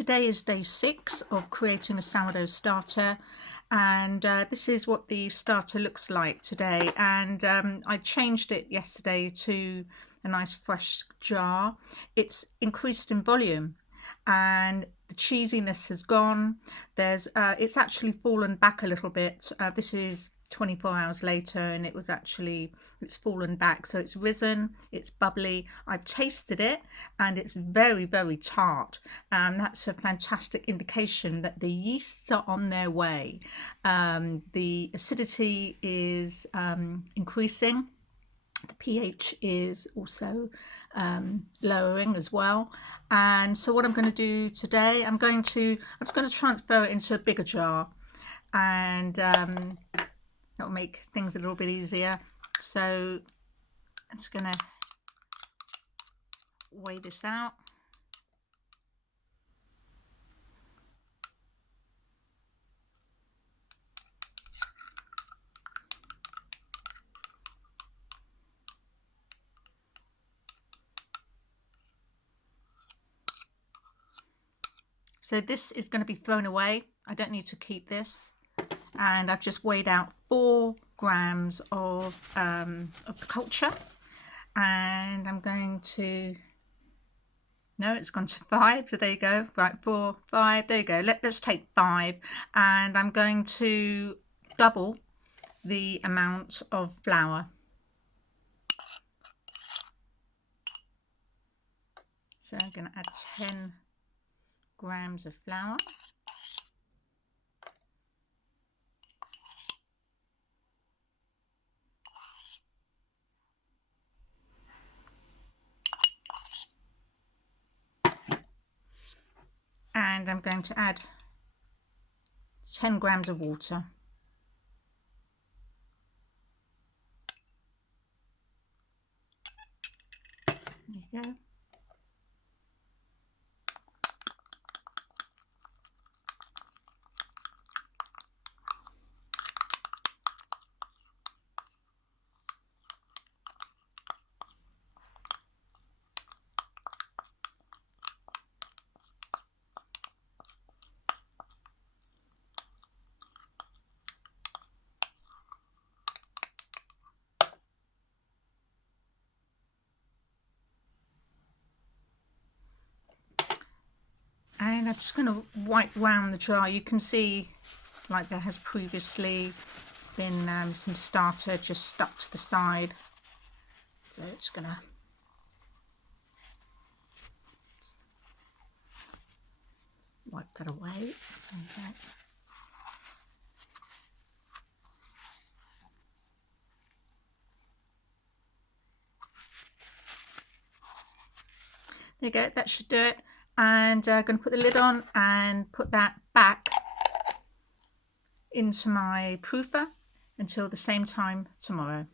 Today is day 6 of creating a sourdough starter, and this is what the starter looks like today. And I changed it yesterday to a nice fresh jar. It's increased in volume and the cheesiness has gone. It's actually fallen back a little bit. This is 24 hours later and it's fallen back, so it's risen, it's bubbly. I've tasted it and it's very, very tart, and that's a fantastic indication that the yeasts are on their way. The acidity is increasing. The pH is also lowering as well. And so what I'm going to do today, I'm just going to transfer it into a bigger jar, and that'll make things a little bit easier. So I'm just going to weigh this out. So this is going to be thrown away. I don't need to keep this. And I've just weighed out 4 grams of culture, and I'm going to, no, it's gone to 5, so there you go. Right, 4, 5, there you go. Let's take 5, and I'm going to double the amount of flour. So I'm going to add 10 grams of flour. And I'm going to add 10 grams of water. There you go. And I'm just going to wipe round the jar. You can see, like, there has previously been some starter just stuck to the side. So it's going to wipe that away. There you go. There you go, that should do it. And I'm going to put the lid on and put that back into my proofer until the same time tomorrow.